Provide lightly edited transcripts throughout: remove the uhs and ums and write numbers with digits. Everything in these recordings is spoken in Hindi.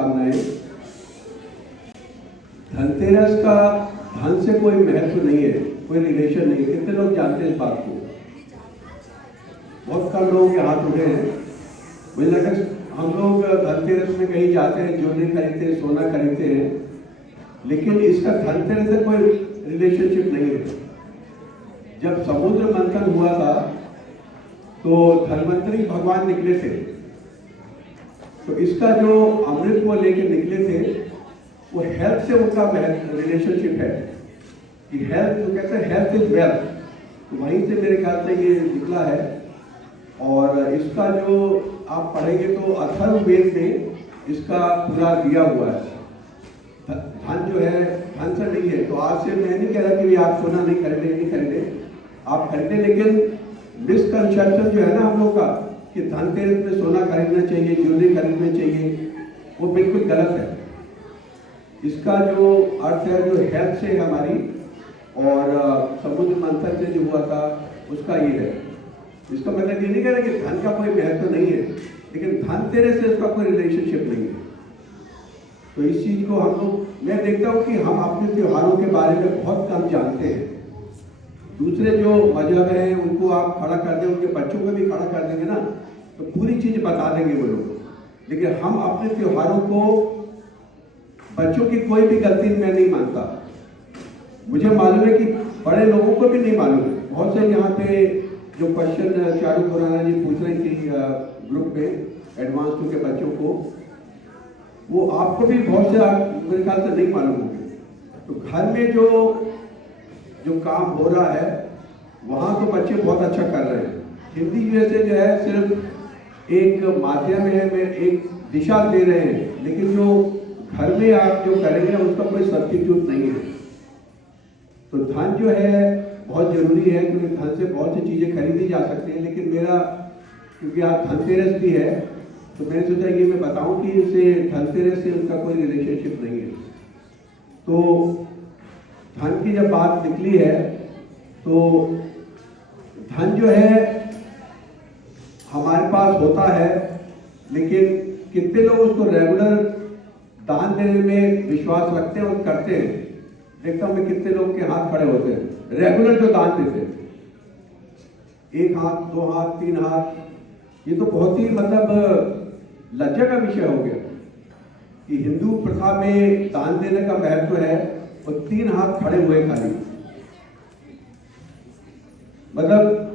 शुभकामनाएं। धनतेरस का धन से कोई महत्व नहीं है, कोई रिलेशन नहीं है। कितने लोग जानते हैं इस बात को? बहुत कम लोगों के हाथ उठे हैं। मुझे लगा हम लोग धनतेरस में कहीं जाते हैं, ज्वेलरी खरीदते हैं, सोना खरीदते हैं, लेकिन इसका धनतेरस से कोई रिलेशनशिप नहीं है। जब समुद्र मंथन हुआ था तो धन्वंतरी भगवान निकले थे, तो इसका जो अमृत वो लेके निकले थे वो हेल्थ से उनका रिलेशनशिप है कि हेल्थ, जो कहते हैं हेल्थ इज वेल्थ, तो वहीं से मेरे ख्याल से ये निकला है। और इसका जो आप पढ़ेंगे तो अथर्ववेद में इसका पूरा दिया हुआ है। धन जो है धन से नहीं है। तो आज से मैं नहीं कह रहा कि आप सोना नहीं खरीदे, आप खरीदे, लेकिन मिसकंसेप्शन जो है ना हम लोग का कि धनतेरस में सोना खरीदना चाहिए, ज्वेलरी खरीदना चाहिए, वो बिल्कुल गलत है। इसका जो अर्थ है, जो हेल्थ से हमारी और समुद्र मंथन से जो हुआ था उसका ये है। इसका मतलब ये नहीं कह रहा कि धन का कोई महत्व नहीं है, लेकिन धनतेरस से उसका कोई रिलेशनशिप नहीं है। तो इस चीज को हम लोग, मैं देखता हूँ कि हम अपने त्योहारों के बारे में बहुत कम जानते हैं। दूसरे जो मजहब हैं उनको आप खड़ा कर दें, उनके बच्चों को भी खड़ा कर देंगे ना, तो पूरी चीज बता देंगे वो लोग। लेकिन हम अपने त्योहारों को, बच्चों की कोई भी गलती मैं नहीं मानता। मुझे मालूम है कि बड़े लोगों को भी नहीं मालूम है। बहुत से यहाँ पे जो क्वेश्चन चारू खुराना जी पूछ रही थी ग्रुप में एडवांस 2 के बच्चों को, वो आपको भी बहुत से मेरे ख्याल से नहीं मालूम होंगे। तो घर में जो काम हो रहा है वहाँ तो बच्चे बहुत अच्छा कर रहे हैं। हिंदी जैसे जो है सिर्फ एक माध्यम है, में एक दिशा दे रहे हैं, लेकिन जो घर में आप जो करेंगे उसका कोई सब्स्टिट्यूट नहीं है। तो धन जो है बहुत जरूरी है, क्योंकि धन से बहुत सी चीज़ें खरीदी जा सकती हैं। लेकिन मेरा, क्योंकि आज धनतेरस भी है, तो मैंने सोचा ये मैं बताऊं कि इसे धनतेरस से उनका कोई रिलेशनशिप नहीं है। तो धन की जब बात निकली है तो धन जो है हमारे पास होता है, लेकिन कितने लोग उसको रेगुलर दान देने में विश्वास रखते हैं और करते हैं। देखता हूं मैं कितने लोग के हाथ खड़े होते हैं रेगुलर जो दान देते हैं, 1 हाथ, 2 हाथ, 3 हाथ। ये तो बहुत ही मतलब लज्जा का विषय हो गया कि हिंदू प्रथा में दान देने का महत्व है और 3 हाथ खड़े हुए खाली। मतलब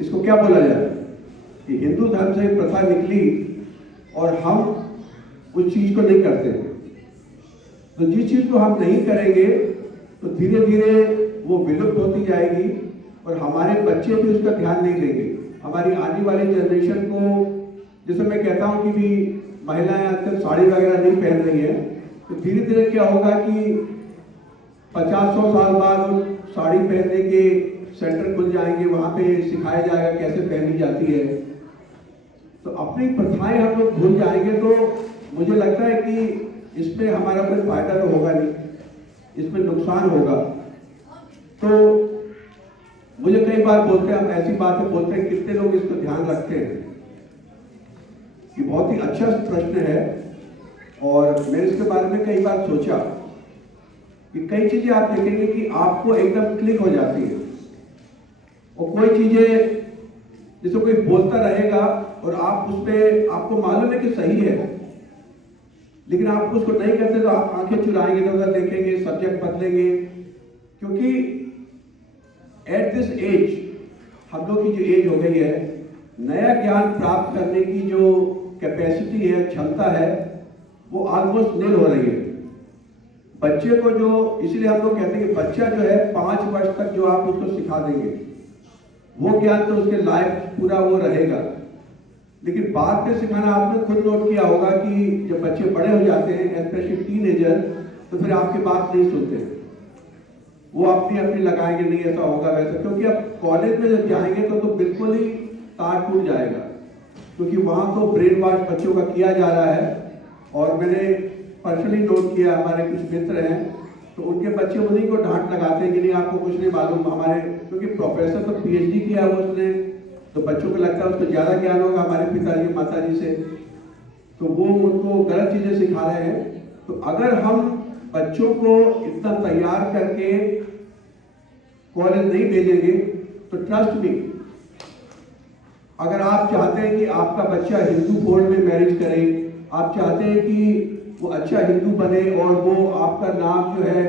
इसको क्या बोला जाए कि हिंदू धर्म से प्रथा निकली और हम उस चीज को नहीं करते। तो जिस चीज को हम नहीं करेंगे तो धीरे धीरे वो विलुप्त होती जाएगी और हमारे बच्चे भी उसका ध्यान नहीं देंगे। हमारी आने वाली जनरेशन को, जैसे मैं कहता हूँ कि भी महिलाएं आजकल साड़ी वगैरह नहीं पहन रही है, तो धीरे धीरे क्या होगा कि 50-100 साल बाद साड़ी पहनने के सेंटर खुल जाएंगे, वहाँ पे सिखाया जाएगा कैसे पहनी जाती है। तो अपनी प्रथाएं हम लोग भूल जाएंगे, तो मुझे लगता है कि इसमें हमारा कोई फायदा तो होगा नहीं, इसमें नुकसान होगा। तो मुझे कई बार बोलते हैं, हम ऐसी बातें बोलते हैं, कितने लोग इसको ध्यान रखते हैं। ये बहुत ही अच्छा प्रश्न है और मैंने इसके बारे में कई बार सोचा कि कई चीजें आप देखेंगे कि आपको एकदम क्लिक हो जाती है, और कोई चीजें जैसे कोई बोलता रहेगा और आप उस पर आपको मालूम है कि सही है, लेकिन आप उसको नहीं करते तो आप आंखें चुराएंगे, तो उधर देखेंगे, सब्जेक्ट बदलेंगे। क्योंकि एट दिस एज, हम लोग की जो एज हो गई है, नया ज्ञान प्राप्त करने की जो कैपेसिटी है, क्षमता है, वो ऑलमोस्ट नील हो रही है। बच्चे को जो, इसलिए हम लोग कहते हैं कि बच्चा जो है 5 वर्ष तक जो आप उसको सिखा देंगे वो ज्ञान तो उसके लाइफ पूरा वो रहेगा। लेकिन बाद में सिखाना, आपने खुद नोट किया होगा कि जब बच्चे बड़े हो जाते हैं, स्पेशली टीनेजर, तो फिर आपकी बात नहीं सुनते, वो अपनी अपनी लगाएंगे, नहीं ऐसा होगा वैसा। क्योंकि अब कॉलेज में जब जाएंगे तो बिल्कुल ही तार टूट जाएगा, क्योंकि वहाँ तो ब्रेन वॉश बच्चों का किया जा रहा है। और मैंने पर्सनली नोट किया, हमारे कुछ मित्र हैं तो उनके बच्चे उन्हीं को डांट लगाते हैं कि नहीं आपको कुछ नहीं मालूम। हमारे, क्योंकि प्रोफेसर तो PhD किया हुआ उसने, तो बच्चों को लगता है उसको ज़्यादा ज्ञान होगा हमारे पिताजी माताजी से। तो वो उनको गलत चीजें सिखा रहे हैं। तो अगर हम बच्चों को इतना तैयार करके कॉलेज नहीं भेजेंगे तो ट्रस्ट मी, अगर आप चाहते हैं कि आपका बच्चा हिंदू बोर्ड में मैरिज करे, आप चाहते हैं कि वो अच्छा हिंदू बने और वो आपका नाम जो है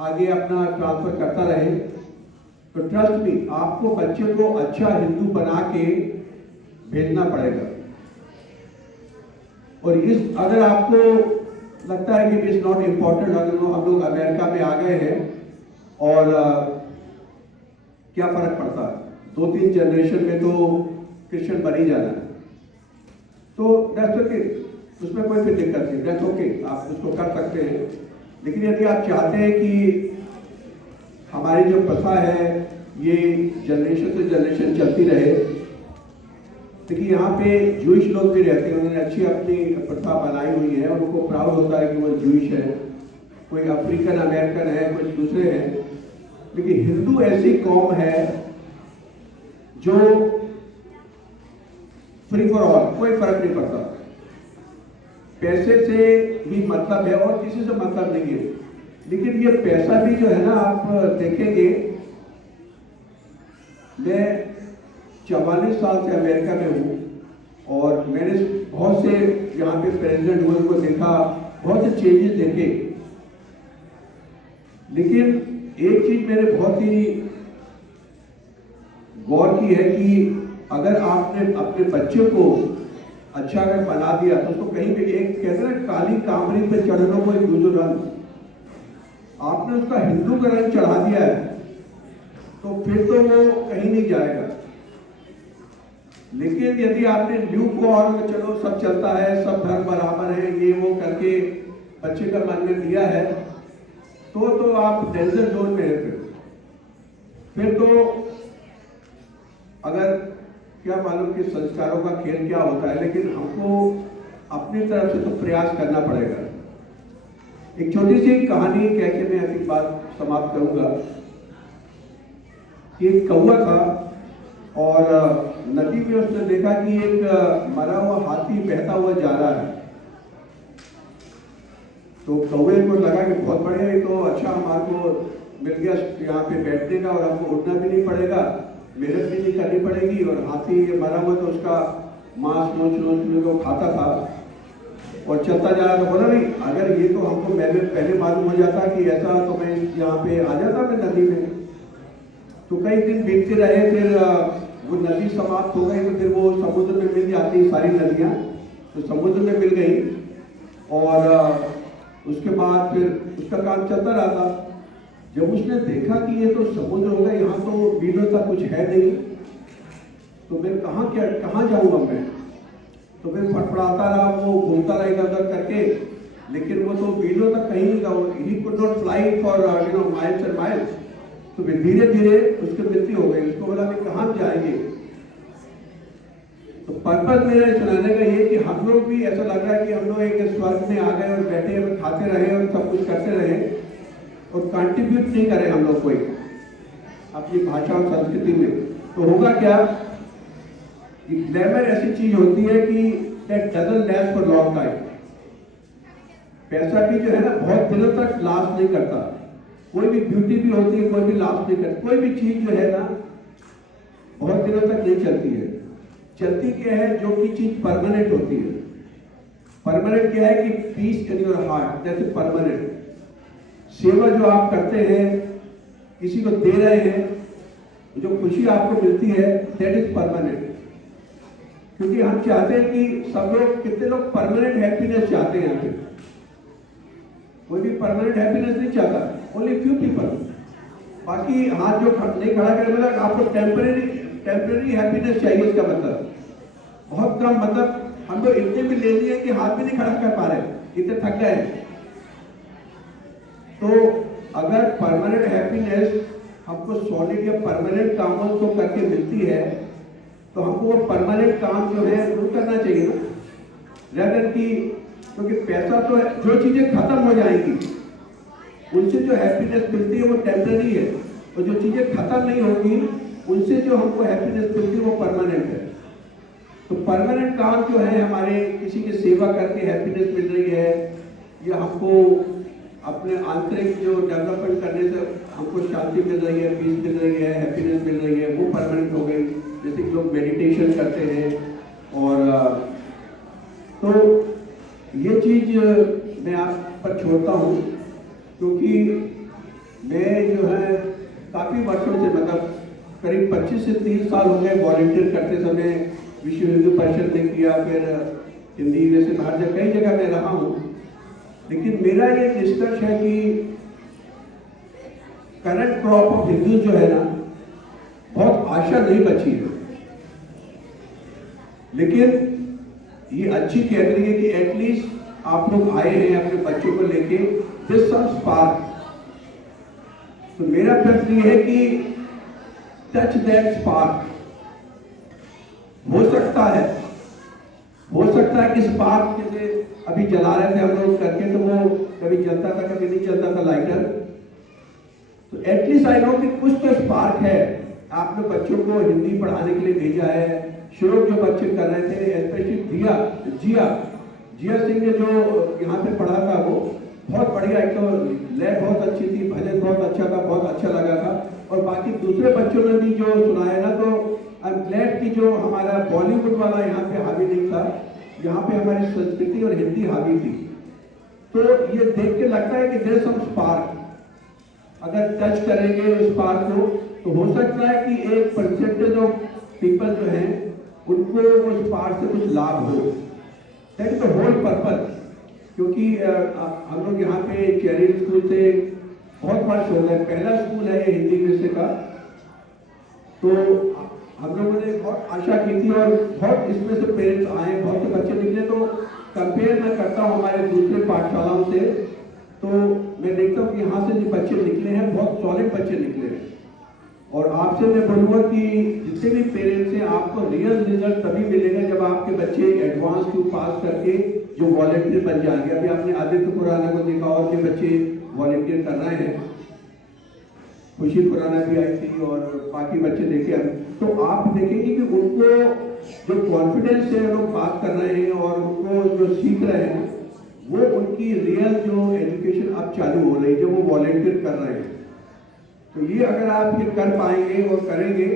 आगे अपना ट्रांसफर करता रहे, तो ट्रस्ट मी, आपको बच्चे को अच्छा हिंदू बना के भेजना पड़ेगा। और इस अगर आपको लगता है कि इट्स नॉट इम्पॉर्टेंट, अगर हम लोग अमेरिका में आ गए हैं और क्या फर्क पड़ता है, 2-3 जनरेशन में तो क्रिश्चियन बन ही जाना है, तो दैट्स ओके, उसमें कोई भी दिक्कत नहीं, दैट्स ओके, आप उसको कर सकते हैं। लेकिन यदि आप चाहते हैं कि हमारी जो प्रथा है ये जनरेशन से जनरेशन चलती रहे, देखिए यहाँ पे जूइश लोग भी रहते हैं, उन्होंने अच्छी अपनी प्रथा बनाई हुई है और उनको प्राउड होता है कि वो जूइश है, कोई अफ्रीकन अमेरिकन है, कुछ दूसरे हैं। लेकिन हिंदू ऐसी कौम है जो फ्री फॉर ऑल, कोई फर्क नहीं पड़ता, पैसे से ही मतलब है और किसी से मतलब नहीं है। लेकिन ये पैसा भी जो है ना, आप देखेंगे, मैं 44 साल से अमेरिका में हूँ और मैंने बहुत से यहाँ पे प्रेसिडेंट हुए को देखा, बहुत से चेंजेस देखे, लेकिन एक चीज मैंने बहुत ही गौर की है कि अगर आपने अपने बच्चे को अच्छा अगर बना दिया तो उसको कहीं भी, एक कहते हैं ना, काली कामरी पे चढ़ने को एक दूसरा रंग, आपने उसका हिंदू का रंग चढ़ा दिया है तो फिर तो वो कहीं नहीं जाएगा। लेकिन यदि आपने न्यू को और चलो सब चलता है, सब धर्म बराबर है, ये वो करके बच्चे का मन में दिया है, तो आप डेंजर जोन में है। फिर तो अगर क्या मालूम कि संस्कारों का खेल क्या होता है, लेकिन हमको अपनी तरफ से तो प्रयास करना पड़ेगा। एक छोटी सी कहानी कह के मैं अपनी बात समाप्त करूंगा कि एक कौवा था और नदी में उसने देखा कि एक मरा हुआ हाथी बहता हुआ जा रहा है। तो कौवे को लगा कि बहुत बढ़िया, ये तो अच्छा हमारे को मिल गया यहाँ पे बैठने का और हमको उठना भी नहीं पड़ेगा, मेहनत भी नहीं करनी पड़ेगी, और हाथी ये मरा हुआ तो उसका मांस नोच को खाता था और चलता जा रहा था। बोला नहीं, अगर ये तो हमको पहले मालूम हो जाता कि ऐसा, तो मैं यहाँ पे आ जाता मैं नदी में। तो कई दिन बीतते रहे, फिर वो नदी समाप्त हो गई, तो फिर वो समुद्र में मिल जाती सारी नदियाँ, तो समुद्र में मिल गई और उसके बाद फिर उसका काम चलता रहा था। जब उसने देखा कि ये तो समुद्र हो गया, यहाँ तो बीनों तक कुछ है नहीं, तो मैं कहाँ जाऊँगा मैं, तो फिर फटफड़ाता रहा, वो घूमता रहा इधर उधर करके, लेकिन वो तो बीनों तक कहीं नहीं था। He could not fly for miles and miles. तो फिर धीरे धीरे उसकी मृत्यु हो गई। उसको बोला कि कहाँ जाएंगे। तो पर्पज मेरा सुनाने का ये कि हम लोग भी ऐसा लग रहा है कि हम लोग एक स्वर्ग में आ गए और बैठे और खाते रहे और सब कुछ करते रहे और कंट्रीब्यूट नहीं करें हम लोग कोई अपनी भाषा और संस्कृति में। तो होगा क्या कि ग्लैमर ऐसी चीज होती है कि that doesn't last for long time. पैसा भी जो है ना बहुत दिनों तक लास्ट नहीं करता। कोई भी ब्यूटी भी होती है, कोई भी लास्ट नहीं करती। कोई भी चीज जो है ना बहुत दिनों तक नहीं चलती है। चलती क्या है, जो की चीज परमानेंट होती है। परमानेंट क्या है कि peace in your heart, that is permanent. सेवा जो आप करते हैं, किसी को दे रहे हैं, जो खुशी आपको मिलती है, दैट इज परमानेंट। क्योंकि हम चाहते हैं कि सब लोग, कितने लोग परमानेंट हैप्पीनेस चाहते हैं यहाँ पे? कोई भी परमानेंट हैप्पीनेस नहीं चाहता, ओनली फ्यू पीपल। बाकी हाथ जो नहीं खड़ा करे, मतलब आपको टेम्परेरी हैप्पीनेस चाहिए। इसका मतलब बहुत कम, मतलब हम लोग इतने भी ले लिए कि हाथ भी नहीं खड़ा कर पा रहे, इतने थक गए। तो अगर परमानेंट हैप्पीनेस हमको सॉलिड या परमानेंट कामों को करके मिलती है, तो हमको वो परमानेंट काम जो है वो करना चाहिए ना, रेदर की, क्योंकि पैसा तो है, जो चीजें खत्म हो जाएंगी उनसे जो हैप्पीनेस मिलती है वो टेम्पररी है, और जो चीजें खत्म नहीं होगी उनसे जो हमको हैप्पीनेस मिलती है वो परमानेंट है। तो परमानेंट काम जो है हमारे किसी की सेवा करके हैप्पीनेस मिल रही है, या हमको अपने आंतरिक जो डेवलपमेंट करने से हमको शांति मिल रही है, पीस मिल रही है, हैप्पीनेस मिल रही है, वो परमानेंट हो गई। जैसे कि लोग मेडिटेशन करते हैं, और तो ये चीज़ मैं आप पर छोड़ता हूँ, क्योंकि मैं जो है काफ़ी वर्षों से, मतलब करीब 25 से 30 साल हो गए वॉलंटियर करते समय। विश्व हिंदू परिषद में किया, फिर हिंदी जैसे बाहर जगह कई जगह मैं रहा हूँ। लेकिन मेरा ये निष्कर्ष है कि करंट क्रॉप ऑफ हिंदू जो है ना, बहुत आशा नहीं बची है। लेकिन ये अच्छी कैटेगरी है कि एटलीस्ट आप लोग आए हैं अपने बच्चों को लेके, दिस सम स्पार्क। तो मेरा प्रश्न ये है कि टच दैट स्पार्क। हो सकता है कि स्पार्क जैसे अभी जला रहे थे हम लोग करके, तो वो कभी जलता था कभी नहीं जलता था लाइटर। तो एटलीस्ट आई नो कि कुछ तो स्पार्क है। आपने बच्चों को हिंदी पढ़ाने के लिए भेजा है। शुरू जो बच्चे कर रहे थे, स्पेशली जिया सिंह ने जो यहाँ पे पढ़ा था, वो बहुत बढ़िया, एक तो लय बहुत अच्छी थी, भजन बहुत अच्छा था, बहुत अच्छा लगा था। और बाकी दूसरे बच्चों ने भी जो सुनाया ना, तो आई एम ग्लैड कि जो हमारा बॉलीवुड वाला यहाँ पे हावी नहीं था, यहाँ पे हमारी संस्कृति और हिंदी हावी थी। तो ये देख के लगता है कि देयर इज सम स्पार्क। अगर टच करेंगे उस स्पार्क को, तो हो सकता है कि एक परसेंटेज ऑफ पीपल जो हैं उनको वो स्पार्क से कुछ लाभ हो। That is the whole purpose. क्योंकि हम लोग यहाँ पे चेरियन स्कूल से बहुत बड़ा शोध है, पहला स्कूल है ये हिंदी विषय का। तो हम लोगों ने बहुत आशा की थी, और बहुत इसमें से पेरेंट्स आए, बहुत से बच्चे निकले। तो कंपेयर मैं करता हूँ हमारे दूसरे पाठशालाओं से, तो मैं देखता हूँ कि यहाँ से जो बच्चे निकले हैं, बहुत सॉलिड बच्चे निकले हैं। और आपसे मैं बोलूँगा कि जितने भी पेरेंट्स हैं, आपको रियल रिजल्ट तभी मिलेगा जब आपके बच्चे एडवांस टू पास करके जो वॉलंटियर बन जाएंगे। अभी आपने आदित्य खुराना को देखा, और भी बच्चे वॉलंटियर कर रहे हैं, खुशी खुराना भी आई थी, और बाकी बच्चे देखे हम। तो आप देखेंगे कि उनको जो कॉन्फिडेंस से लोग बात कर रहे हैं और उनको जो सीख रहे हैं, वो उनकी रियल जो एजुकेशन अब चालू हो रही है, जो वो वॉलंटियर कर रहे हैं। तो ये अगर आप ये कर पाएंगे और करेंगे,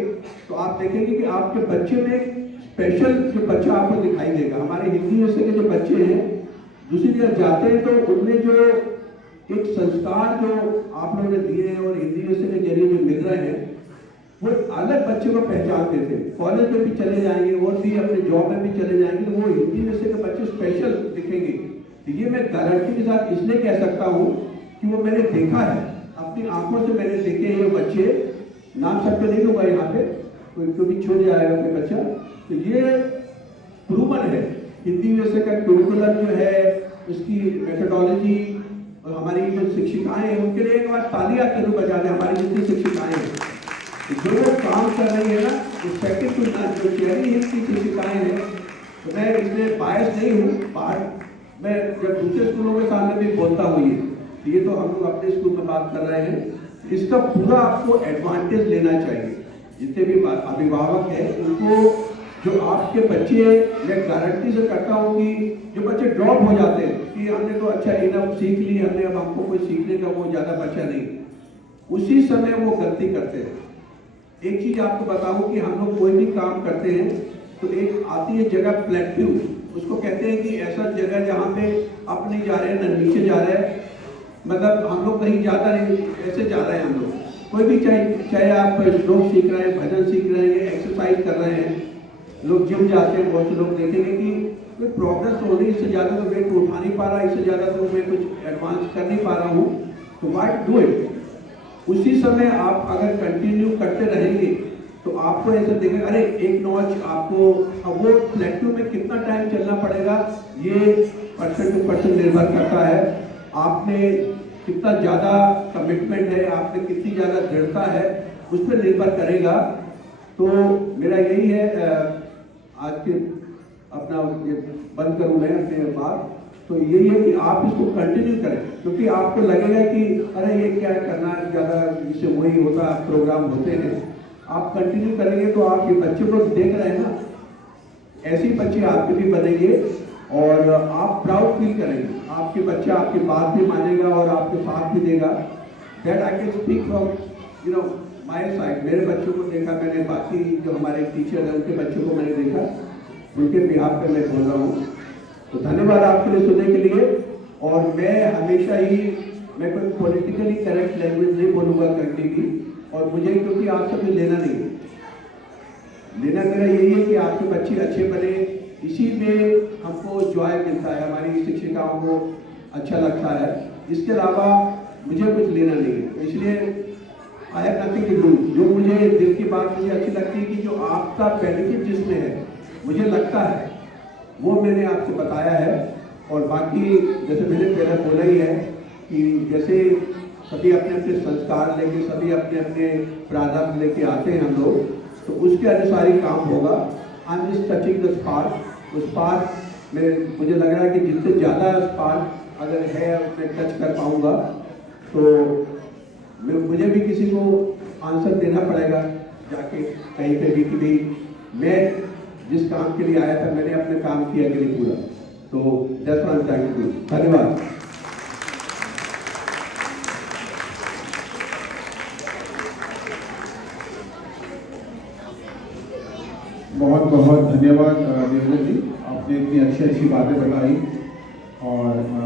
तो आप देखेंगे कि आपके बच्चे में स्पेशल जो बच्चा आपको दिखाई देगा। हमारे हिंदी विषय के जो बच्चे हैं, दूसरी जगह जाते हैं तो उनमें जो एक संस्कार जो आप लोगों ने दिए हैं और हिंदी विषय के जरिए जो मिल रहे हैं, वो अलग बच्चे को पहचानते थे। कॉलेज में भी चले जाएंगे और भी अपने जॉब में भी चले जाएंगे, तो वो हिंदी विषय के बच्चे स्पेशल दिखेंगे। तो ये मैं गारंटी के साथ इसलिए कह सकता हूँ कि वो मैंने देखा है, अपनी आंखों से मैंने देखे हैं। ये बच्चे, नाम सबके नहीं लूंगा यहाँ पे, क्योंकि छूट जाएगा कोई बच्चा। तो ये प्रूवन है, हिंदी विषय का करिकुलम जो है, उसकी मेथोडोलॉजी, और हमारी जो शिक्षिकाएं हैं, उनके लिए एक बार तालियां जरूर बजा दें। हमारी जितनी शिक्षिकाएं हैं, जो वो काम कर रही है ना, रिस्पेक्टिव टू जो चेरी हिंद की शिक्षिकाएं हैं, तो मैं इसमें बायस नहीं हूँ। बाहर मैं जब दूसरे स्कूलों के सामने भी बोलता हूँ, ये तो हम लोग अपने स्कूल में बात कर रहे हैं। इसका पूरा आपको एडवांटेज लेना चाहिए। जितने भी अभिभावक हैं, उनको जो आपके बच्चे, मैं गारंटी से करता हूँ कि जो बच्चे ड्रॉप हो जाते हैं कि हमने तो अच्छा इनफ सीख ली, हमने अब हमको कोई सीखने का वो ज़्यादा बचा नहीं, उसी समय वो गलती करते हैं। एक चीज़ आपको बताऊँ कि हम लोग कोई भी काम करते हैं तो एक आती है जगह प्लेट्यू, उसको कहते हैं कि ऐसा जगह जहाँ पे आप नहीं जा रहे हैं ना नीचे जा रहे हैं, मतलब हम लोग कहीं ज़्यादा नहीं, ऐसे जा रहे हैं हम लोग। कोई भी चाहे आप श्लोक सीख रहे हैं, भजन सीख रहे हैं, एक्सरसाइज कर रहे हैं, लोग जिम जाते हैं, बहुत से लोग देखेंगे कि कोई प्रोग्रेस हो रही है, इससे ज़्यादा तो वेट उठा नहीं पा रहा, इससे ज़्यादा तो मैं कुछ एडवांस कर नहीं पा रहा हूँ, तो व्हाई डू इट। उसी समय आप अगर कंटिन्यू करते रहेंगे तो आपको ऐसा देखेगा, अरे एक नॉच आपको, अब वो प्लेट्यू में कितना टाइम चलना पड़ेगा, ये पर्सन टू पर्सन निर्भर करता है। आपने कितना ज़्यादा कमिटमेंट है, आपने कितनी ज़्यादा दृढ़ता है, उस पर निर्भर करेगा। तो मेरा यही है, आज के अपना ये बंद करूँ मैं अपने बात, तो यही है कि आप इसको कंटिन्यू करें, क्योंकि आपको लगेगा कि अरे ये क्या करना है, ज़्यादा इससे वही होता, प्रोग्राम होते हैं। आप कंटिन्यू करेंगे तो आप ये बच्चों को देख रहे हैं ना, ऐसी बच्चे आपके भी बनेंगे और आप प्राउड फील करेंगे, आपके बच्चा आपकी बात भी मानेगा और आपके साथ भी देगा। That I can speak from my side. मेरे बच्चों को देखा मैंने, बाकी जो हमारे टीचर हैं उनके बच्चों को मैंने देखा, उनके बिहाफ पे मैं बोल रहा हूँ। तो धन्यवाद आपके लिए सुनने के लिए। और मैं हमेशा ही, मैं कोई पॉलिटिकली करेक्ट लैंग्वेज नहीं बोलूँगा करने की, और मुझे क्योंकि आपसे कुछ लेना नहीं है। लेना मेरा यही है कि आपके बच्चे अच्छे बने, इसी में हमको जॉय मिलता है, हमारी शिक्षिकाओं को अच्छा लगता है। इसके अलावा मुझे कुछ लेना नहीं है, इसलिए I have nothing to do. जो मुझे दिल की बात मुझे अच्छी लगती है कि जो आपका बेनिफिट जिसमें है, मुझे लगता है वो मैंने आपसे बताया है। और बाकी जैसे मैंने पहले बोला ही है कि जैसे सभी अपने अपने संस्कार लेके, सभी अपने अपने प्रारंभ लेके आते हैं हम लोग, तो उसके अनुसार ही काम होगा। I am just touching the spark. उस स्पार्क में मुझे लग रहा है कि जिससे ज़्यादा स्पार्क अगर है मैं टच कर पाऊँगा तो मुझे भी किसी को आंसर देना पड़ेगा जाके कहीं पे भी कि भाई मैं जिस काम के लिए आया था मैंने अपने काम किया कि नहीं पूरा। तो that's what I am trying to do. धन्यवाद। बहुत बहुत धन्यवाद देवेंद्र जी, आपने इतनी अच्छी अच्छी बातें बताई और